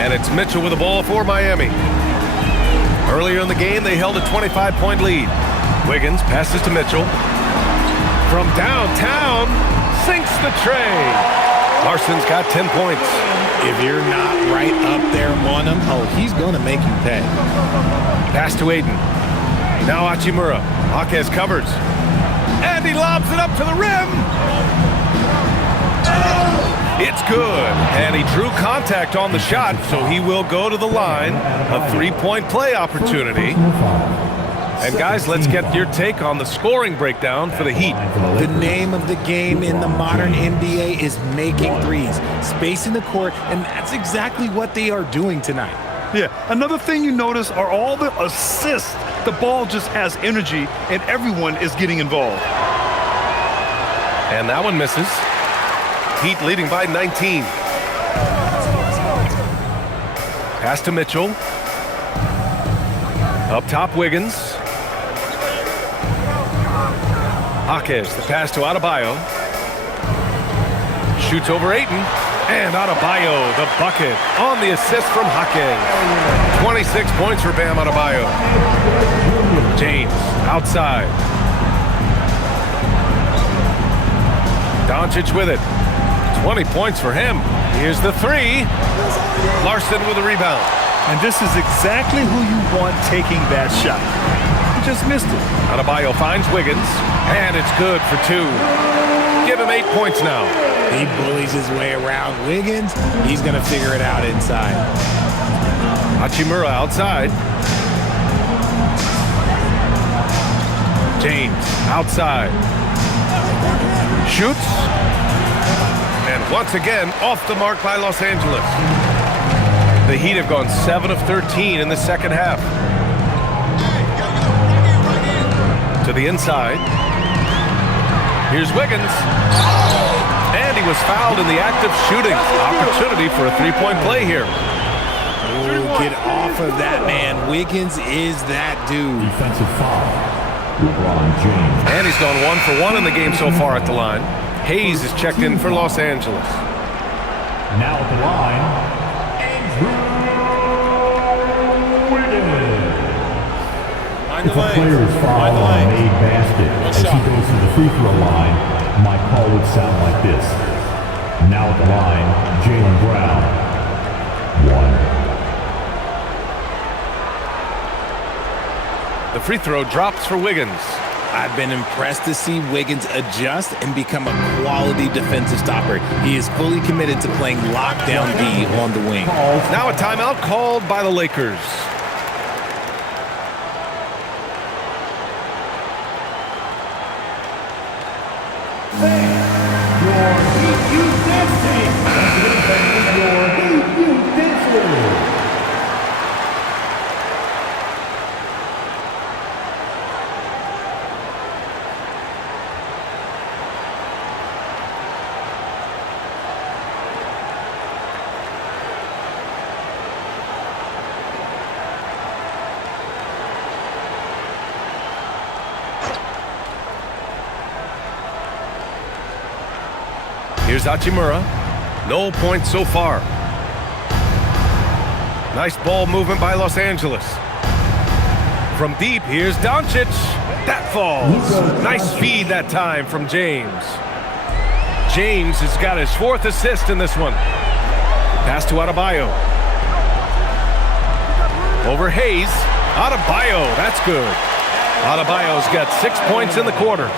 And it's Mitchell with the ball for Miami. Earlier in the game, they held a 25-point lead. Wiggins passes to Mitchell. From downtown, sinks the tray. Larson's got 10 points. If you're not right up there on him, he's going to make you pay. Pass to Ayton. Now Hachimura. Jaquez covers. And he lobs it up to the rim. It's good. And he drew contact on the shot, so he will go to the line. A three-point play opportunity. And guys, let's get your take on the scoring breakdown for the Heat. The name of the game in the modern NBA is making threes, spacing the court, and that's exactly what they are doing tonight. Yeah, another thing you notice are all the assists. The ball just has energy, and everyone is getting involved. And that one misses. Heat leading by 19. Pass to Mitchell. Up top, Wiggins. Jaquez, the pass to Adebayo. Shoots over Ayton. And Adebayo, the bucket on the assist from Jaquez. 26 points for Bam Adebayo. James, outside. Doncic with it. 20 points for him. Here's the three. Larson with a rebound. And this is exactly who you want taking that shot. He just missed it. Adebayo finds Wiggins, and it's good for two. Give him 8 points now. He bullies his way around Wiggins. He's going to figure it out inside. Hachimura outside. James outside. Shoots. And once again, off the mark by Los Angeles. The Heat have gone 7 of 13 in the second half. To the inside. Here's Wiggins. And he was fouled in the act of shooting. Opportunity for a three-point play here. Ooh, get off of that, man. Wiggins is that dude. Defensive foul. LeBron James. And he's gone 1 for 1 in the game so far at the line. Hayes is checked in for Los Angeles. Now at the line, Andrew Wiggins. If a player is fouled on a made basket as he goes to the free throw line, my call would sound like this. Now at the line, Jaylen Brown. 1. The free throw drops for Wiggins. I've been impressed to see Wiggins adjust and become a quality defensive stopper. He is fully committed to playing lockdown D on the wing. Now a timeout called by the Lakers. Here's Hachimura. No points so far. Nice ball movement by Los Angeles. From deep, here's Doncic. That falls. Nice feed that time from James. James has got his 4th assist in this one. Pass to Adebayo. Over Hayes. Adebayo, that's good. Adebayo's got 6 points in the quarter.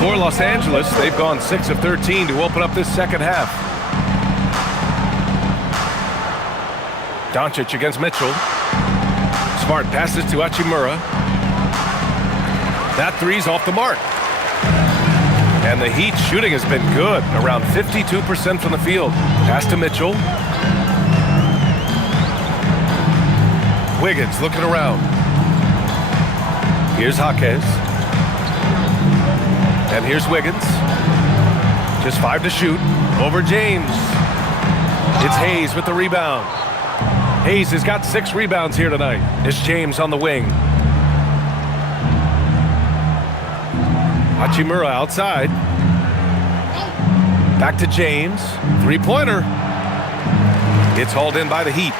For Los Angeles, they've gone 6 of 13 to open up this second half. Doncic against Mitchell. Smart passes to Hachimura. That three's off the mark. And the Heat shooting has been good, around 52% from the field. Pass to Mitchell. Wiggins looking around. Here's Jaquez. And here's Wiggins. Just 5 to shoot. Over James. It's Hayes with the rebound. Hayes has got 6 rebounds here tonight. It's James on the wing. Hachimura outside. Back to James. 3-pointer. It's hauled in by the Heat.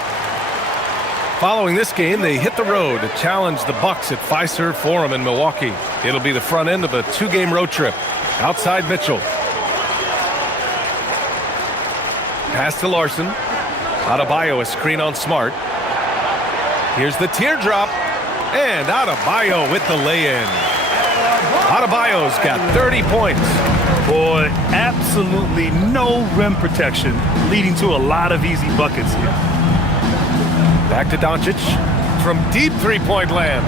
Following this game, they hit the road to challenge the Bucks at Fiserv Forum in Milwaukee. It'll be the front end of a 2-game road trip. Outside Mitchell. Pass to Larson. Adebayo, a screen on Smart. Here's the teardrop. And Adebayo with the lay-in. Adebayo's got 30 points. Boy, absolutely no rim protection, leading to a lot of easy buckets here. Back to Doncic from deep 3-point land.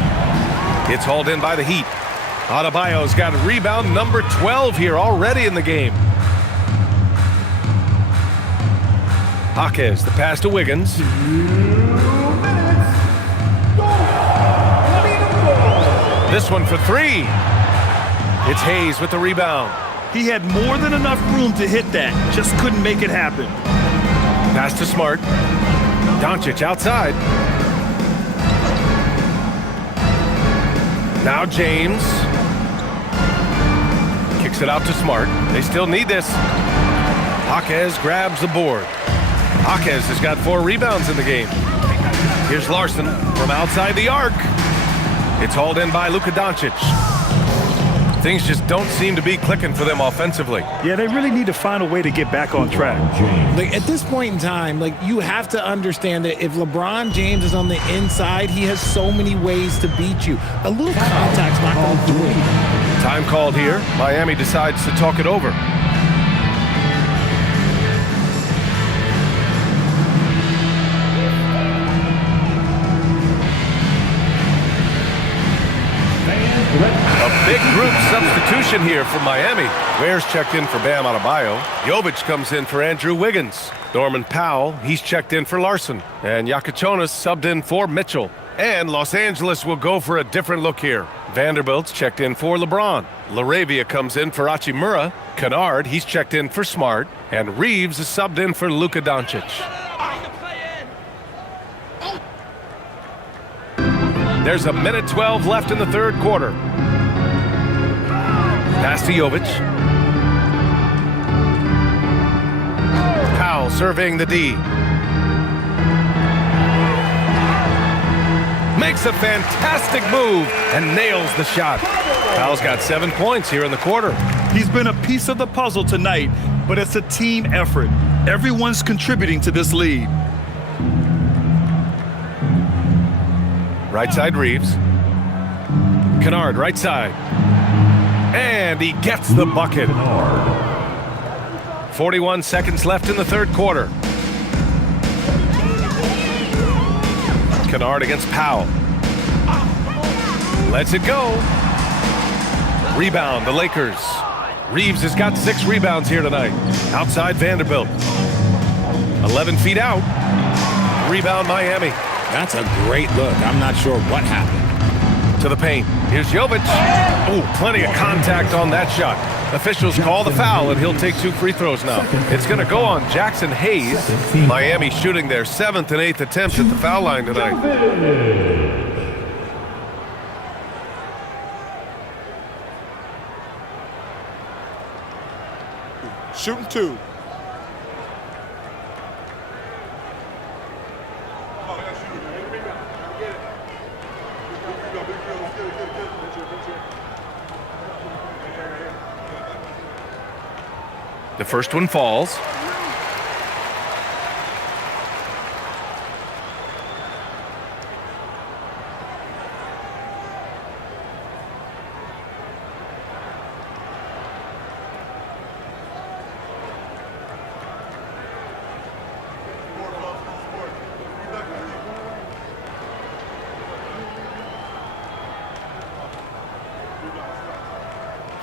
It's hauled in by the Heat. Adebayo's got rebound number 12 here already in the game. Jaquez, the pass to Wiggins. This one for 3. It's Hayes with the rebound. He had more than enough room to hit that, just couldn't make it happen. Pass to Smart. Doncic outside. Now James. Kicks it out to Smart. They still need this. Jaquez grabs the board. Jaquez has got 4 rebounds in the game. Here's Larson from outside the arc. It's hauled in by Luka Doncic. Things just don't seem to be clicking for them offensively. Yeah, they really need to find a way to get back on track. Like, at this point in time, you have to understand that if LeBron James is on the inside, he has so many ways to beat you. A little contact's not going to do it. Time called here. Miami decides to talk it over. A big group substitution here for Miami. Ware's checked in for Bam Adebayo. Jovic comes in for Andrew Wiggins. Norman Powell, he's checked in for Larson. And Yakichonis subbed in for Mitchell. And Los Angeles will go for a different look here. Vanderbilt's checked in for LeBron. LaRavia comes in for Hachimura. Kennard, he's checked in for Smart. And Reeves is subbed in for Luka Doncic. There's a minute 12 left in the third quarter. Pass to Jovic. Powell surveying the D. Makes a fantastic move and nails the shot. Powell's got 7 points here in the quarter. He's been a piece of the puzzle tonight, but it's a team effort. Everyone's contributing to this lead. Right side Reeves. Kennard right side. And he gets the bucket. 41 seconds left in the third quarter. Kennard against Powell. Lets it go. Rebound, the Lakers. Reeves has got 6 rebounds here tonight. Outside Vanderbilt. 11 feet out. Rebound Miami. That's a great look. I'm not sure what happened. To the paint. Here's Jovic. Oh, plenty of contact on that shot. Officials call the foul, and he'll take 2 free throws now. It's going to go on Jackson Hayes. Miami shooting their 7th and 8th attempts at the foul line tonight. Shooting 2. The first one falls.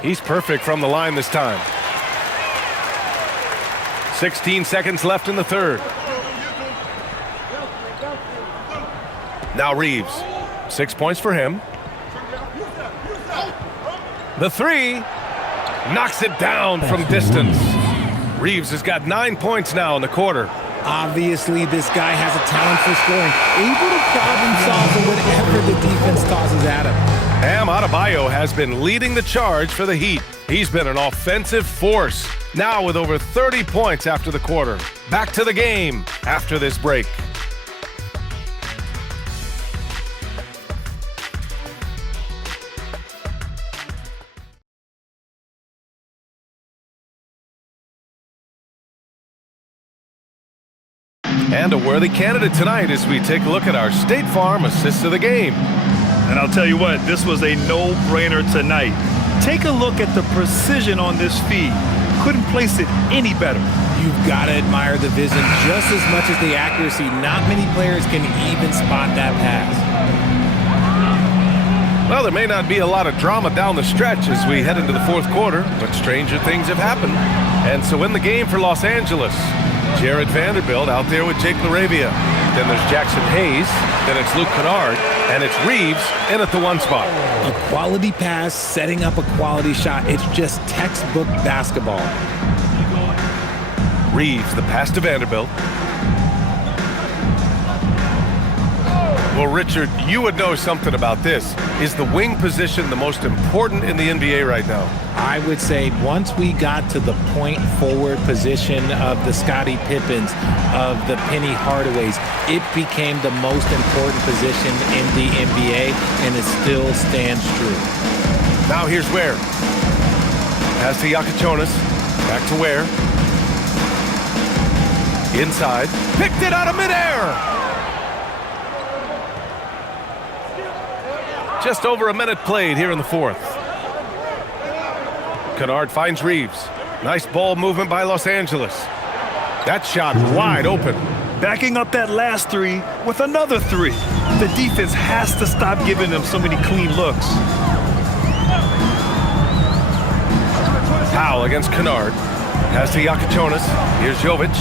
He's perfect from the line this time. 16 seconds left in the third. Now Reeves. 6 points for him. The three. Knocks it down from distance. Reeves has got 9 points now in the quarter. Obviously, this guy has a talent for scoring. Able to problem solve for whatever the defense tosses at him. Bam Adebayo has been leading the charge for the Heat. He's been an offensive force, now with over 30 points after the quarter. Back to the game after this break. And a worthy candidate tonight as we take a look at our State Farm Assist of the Game. And I'll tell you what, this was a no-brainer tonight. Take a look at the precision on this feed. Couldn't place it any better. You've got to admire the vision just as much as the accuracy. Not many players can even spot that pass. Well, there may not be a lot of drama down the stretch as we head into the fourth quarter, but stranger things have happened. And so in the game for Los Angeles, Jared Vanderbilt out there with Jake LaRavia. Then there's Jackson Hayes. Then it's Luke Kennard. And it's Reeves in at the 1 spot. A quality pass, setting up a quality shot. It's just textbook basketball. Reeves, the pass to Vanderbilt. Well, Richard, you would know something about this. Is the wing position the most important in the NBA right now? I would say once we got to the point forward position of the Scottie Pippens, of the Penny Hardaways, it became the most important position in the NBA, and it still stands true. Now here's Ware. Pass to Yakichonis. Back to Ware. Inside. Picked it out of midair. Just over a minute played here in the fourth. Kennard finds Reeves. Nice ball movement by Los Angeles. That shot wide open. Backing up that last three with another three. The defense has to stop giving them so many clean looks. Powell against Kennard. Pass to Yakichonis. Here's Jovic.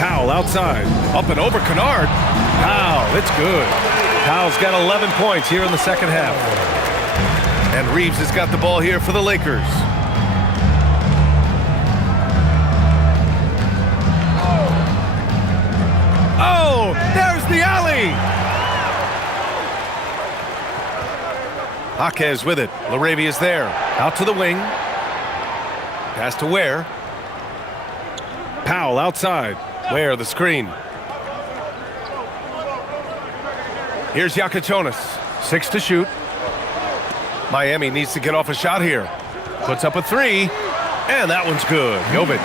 Powell outside. Up and over Kennard. Powell, it's good. Powell's got 11 points here in the second half. And Reeves has got the ball here for the Lakers. Oh, there's the alley. Jaquez with it. LaRavia's there. Out to the wing. Pass to Ware. Powell outside. Ware the screen. Here's Yakichonis. 6 to shoot. Miami needs to get off a shot here. Puts up a 3. And that one's good. Jovic.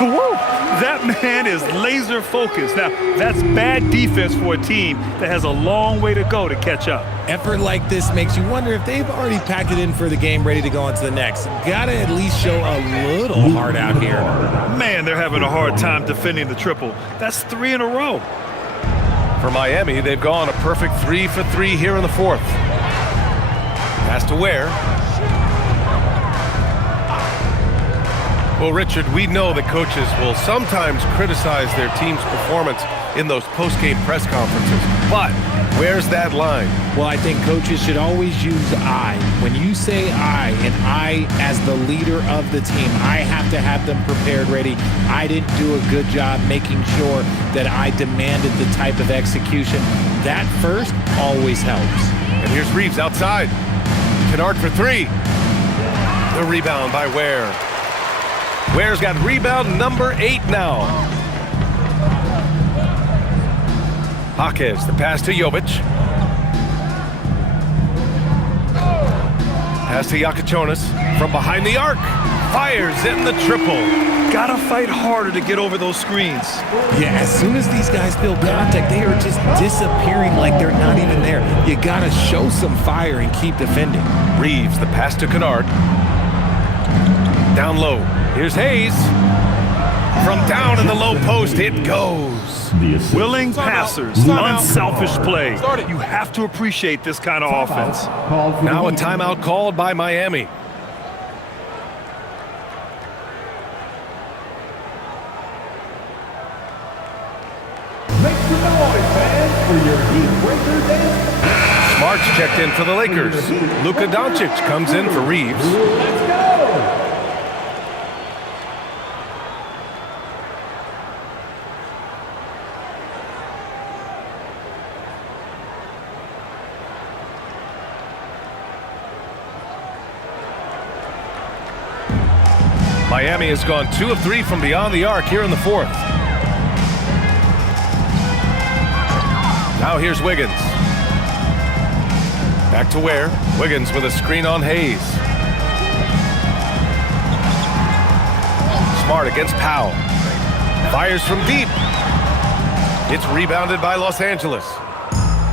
Woo! That man is laser focused. Now, that's bad defense for a team that has a long way to go to catch up. Effort like this makes you wonder if they've already packed it in for the game, ready to go on to the next. Gotta at least show a little heart out here. Man, they're having a hard time defending the triple. That's 3 in a row. For Miami, they've gone a perfect 3 for 3 here in the fourth. Pass to Ware. Well, Richard, we know that coaches will sometimes criticize their team's performance in those post-game press conferences. But where's that line? Well, I think coaches should always use I. When you say I, and I as the leader of the team, I have to have them prepared, ready. I didn't do a good job making sure that I demanded the type of execution. That first always helps. And here's Reeves outside. Kennard for 3. The rebound by Ware. Ware's got rebound number 8 now. Jaquez, the pass to Jovic. Pass to Yakichonis from behind the arc. Fires in the triple. Gotta fight harder to get over those screens. Yeah, as soon as these guys feel contact, they are just disappearing like they're not even there. You gotta show some fire and keep defending. Reeves, the pass to Kennard. Down low. Here's Hayes. From down in the low post, it goes. Willing passers, unselfish play. You have to appreciate this kind of offense. Now a timeout called by Miami. Make some noise, fans, for your heat breaker dance. Smart's checked in for the Lakers. Luka Doncic comes in for Reeves. Let's go. Miami has gone 2 of 3 from beyond the arc here in the 4th. Now here's Wiggins. Back to Ware. Wiggins with a screen on Hayes. Smart against Powell. Fires from deep. It's rebounded by Los Angeles.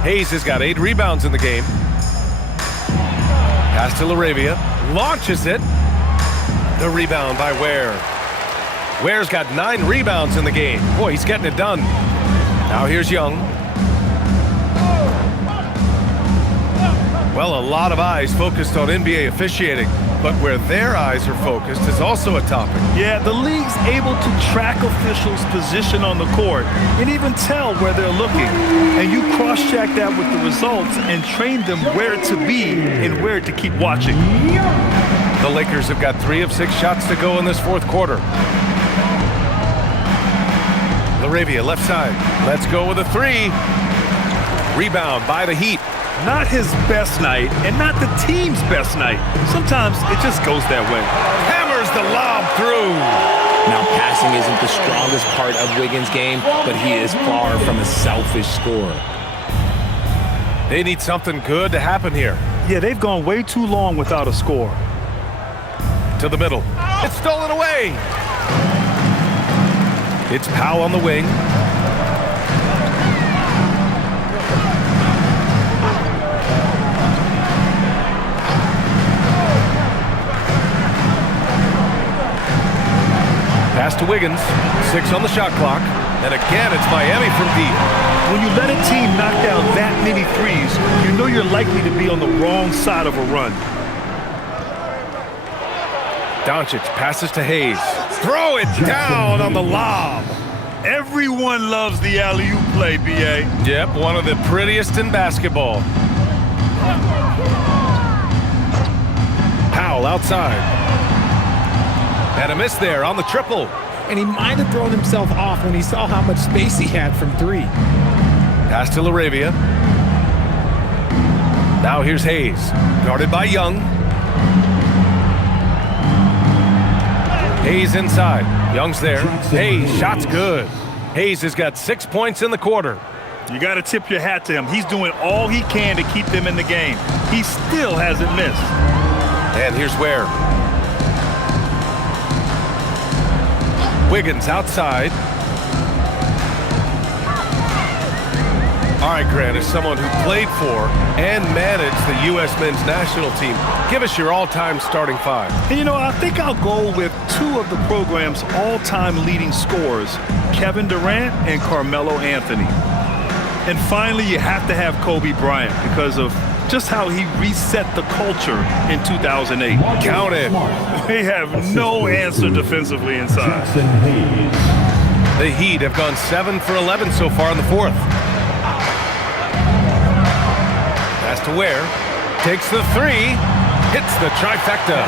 Hayes has got 8 rebounds in the game. Pass to LaRavia. Launches it. The rebound by Ware. Ware's got 9 rebounds in the game. Boy, he's getting it done. Now here's Young. Well, a lot of eyes focused on NBA officiating, but where their eyes are focused is also a topic. Yeah, the league's able to track officials' position on the court and even tell where they're looking. And you cross-check that with the results and train them where to be and where to keep watching. The Lakers have got 3 of 6 shots to go in this 4th quarter. LaRavia, left side. Let's go with a 3. Rebound by the Heat. Not his best night and not the team's best night. Sometimes it just goes that way. Hammers the lob through. Now, passing isn't the strongest part of Wiggins' game, but he is far from a selfish scorer. They need something good to happen here. Yeah, they've gone way too long without a score. To the middle. It's stolen away. It's Powell on the wing. Pass to Wiggins. 6 on the shot clock. And again, it's Miami from deep. When you let a team knock down that many threes, you know you're likely to be on the wrong side of a run. Doncic passes to Hayes. Throw it down on the lob. Everyone loves the alley-oop play, B.A. Yep, one of the prettiest in basketball. Powell outside. And a miss there on the triple. And he might have thrown himself off when he saw how much space he had from 3. Pass to LaRavia. Now here's Hayes. Guarded by Young. Hayes inside. Young's there. Hayes, shot's good. Hayes has got 6 points in the quarter. You got to tip your hat to him. He's doing all he can to keep them in the game. He still hasn't missed. And here's Ware. Wiggins outside. All right, Grant, as someone who played for and managed the U.S. men's national team, give us your all-time starting 5. And, you know, I think I'll go with 2 of the program's all-time leading scorers, Kevin Durant and Carmelo Anthony. And finally, you have to have Kobe Bryant because of just how he reset the culture in 2008. Count it. They have no answer defensively inside. The Heat have gone 7 for 11 so far in the 4th. Pass to Ware. Takes the 3. Hits the trifecta.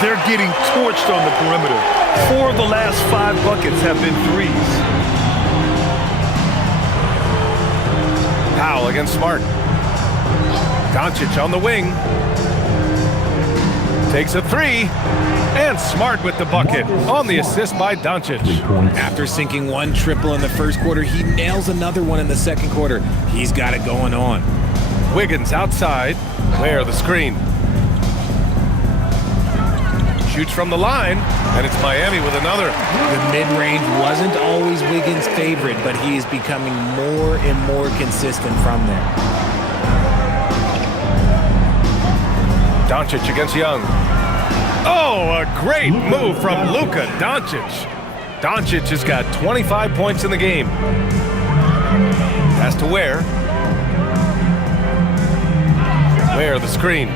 They're getting torched on the perimeter. 4 of the last 5 buckets have been threes. Powell against Smart. Doncic on the wing. To takes a three, and Smart with the bucket on the assist by Doncic. After sinking one triple in the first quarter, he nails another one in the second quarter. He's got it going on. Wiggins outside, where the screen. Shoots from the line, and it's Miami with another. The mid-range wasn't always Wiggins' favorite, but he is becoming more and more consistent from there. Doncic against Young. Oh, a great move from Luka Doncic. Doncic has got 25 points in the game. Has to Ware. Ware the screen.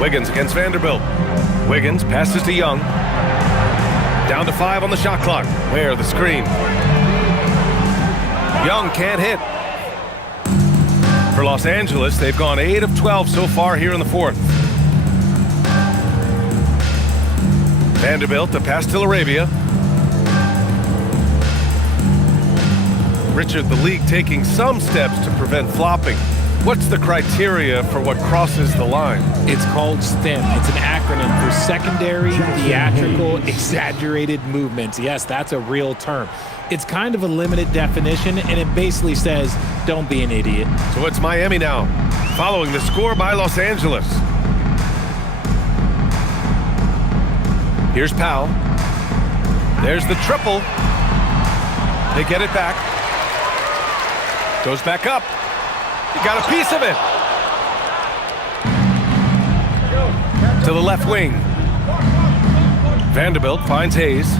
Wiggins against Vanderbilt. Wiggins passes to Young. Down to 5 on the shot clock. Ware the screen. Young can't hit. For Los Angeles, they've gone 8 of 12 so far here in the fourth. Vanderbilt, the pass to Arabia. Richard, the league taking some steps to prevent flopping. What's the criteria for what crosses the line? It's called STEM. It's an acronym for secondary, theatrical, exaggerated movements. Yes, that's a real term. It's kind of a limited definition, and it basically says, don't be an idiot. So it's Miami now, following the score by Los Angeles. Here's Powell. There's the triple. They get it back. Goes back up. He got a piece of it. To the left wing. Vanderbilt finds Hayes.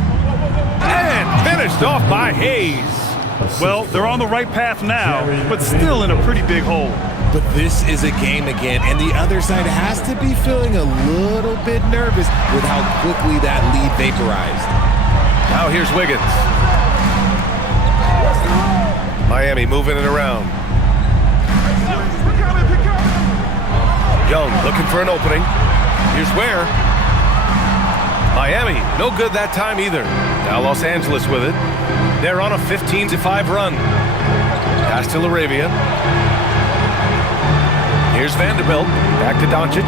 And finished off by Hayes. Well, they're on the right path now, but still in a pretty big hole. But this is a game again, and the other side has to be feeling a little bit nervous with how quickly that lead vaporized. Now here's Wiggins. Miami moving it around. Young looking for an opening. Here's Ware. Miami, no good that time either. Now Los Angeles with it. They're on a 15-5 run. Pass to Arabia. Here's Vanderbilt. Back to Doncic.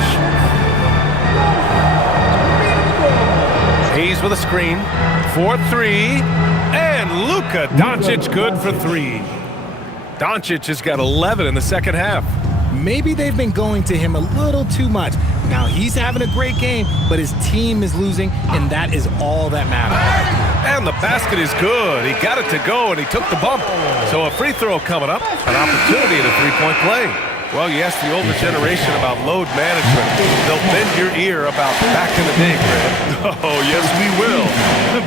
Hayes with a screen. 4-3. And Luka Doncic good for 3. Doncic has got 11 in the second half. Maybe they've been going to him a little too much. Now he's having a great game, but his team is losing, and that is all that matters. And the basket is good. He got it to go, and he took the bump. So a free throw coming up, an opportunity at a three-point play. Well, you ask the older generation about load management. They'll bend your ear about back in the day, Grant. Oh, yes, we will.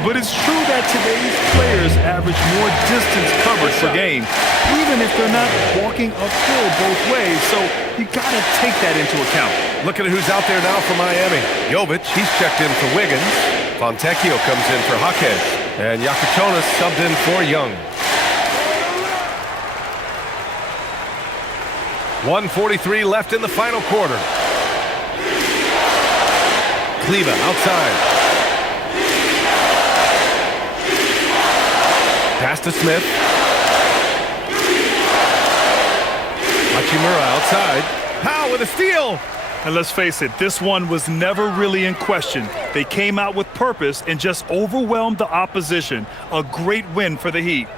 But it's true that today's players average more distance covered per game, even if they're not walking uphill both ways. So you got to take that into account. Look at who's out there now for Miami. Jovic, he's checked in for Wiggins. Fontecchio comes in for Jaquez. And Yakuchonis subbed in for Young. 1:43 left in the final quarter. Kleba outside. Pass to Smith. Hachimura outside. Powell with a steal. And let's face it, this one was never really in question. They came out with purpose and just overwhelmed the opposition. A great win for the Heat.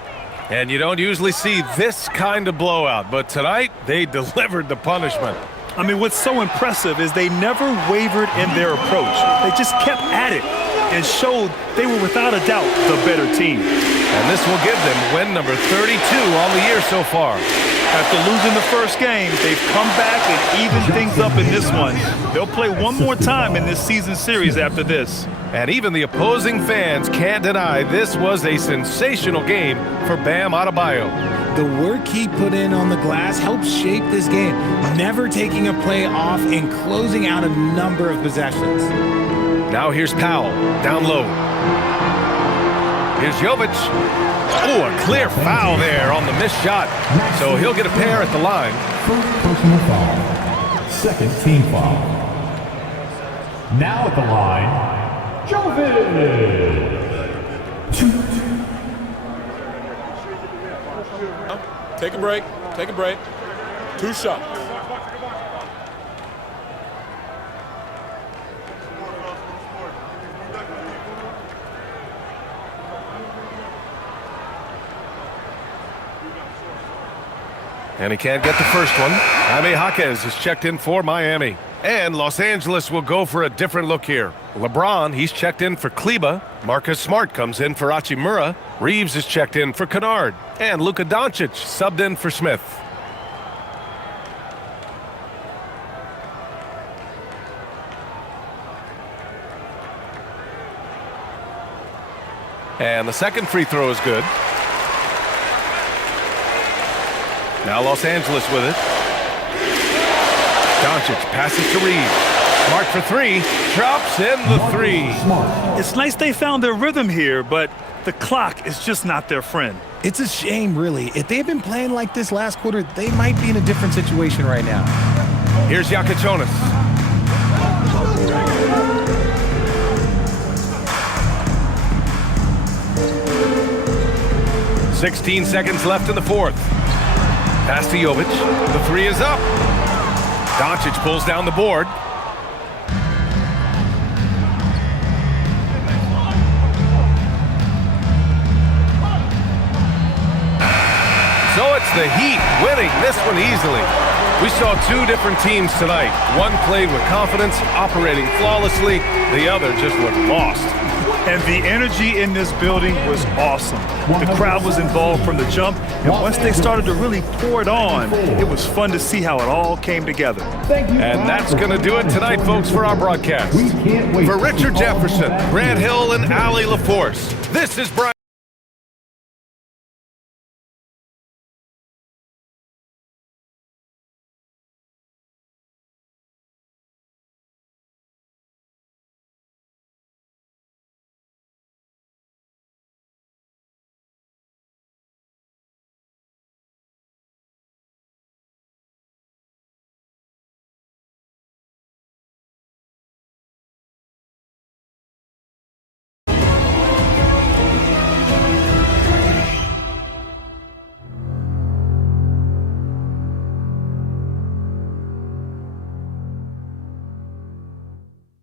And you don't usually see this kind of blowout, but tonight they delivered the punishment. I mean, what's so impressive is they never wavered in their approach. They just kept at it and showed they were without a doubt the better team. And this will give them win number 32 on the year so far. After losing the first game, they've come back and evened things up in this one. They'll play one more time in this season series after this. And even the opposing fans can't deny this was a sensational game for Bam Adebayo. The work he put in on the glass helped shape this game, never taking a play off and closing out a number of possessions. Now here's Powell, down low. Here's Jovic. Oh, a clear foul there on the missed shot. So he'll get a pair at the line. First personal foul. Second team foul. Now at the line, Jovic. Take a break. Take a break. 2 shots. And he can't get the first one. Jaime Jaquez is checked in for Miami. And Los Angeles will go for a different look here. LeBron, he's checked in for Kleba. Marcus Smart comes in for Hachimura. Reeves is checked in for Kennard. And Luka Doncic subbed in for Smith. And the second free throw is good. Now Los Angeles with it. Doncic passes to Reeves. Smart for three. Drops in the three. It's nice they found their rhythm here, but the clock is just not their friend. It's a shame, really. If they've been playing like this last quarter, they might be in a different situation right now. Here's Yakachonis. "16 seconds left in the fourth. Pass to Jovic. The three is up. Doncic pulls down the board. So it's the Heat winning this one easily. We saw two different teams tonight. One played with confidence, operating flawlessly. The other just looked lost. And the energy in this building was awesome. The crowd was involved from the jump, and once they started to really pour it on, it was fun to see how it all came together. And that's going to do it tonight, folks, for our broadcast. For Richard Jefferson, Grant Hill, and Allie LaForce, this is Brian.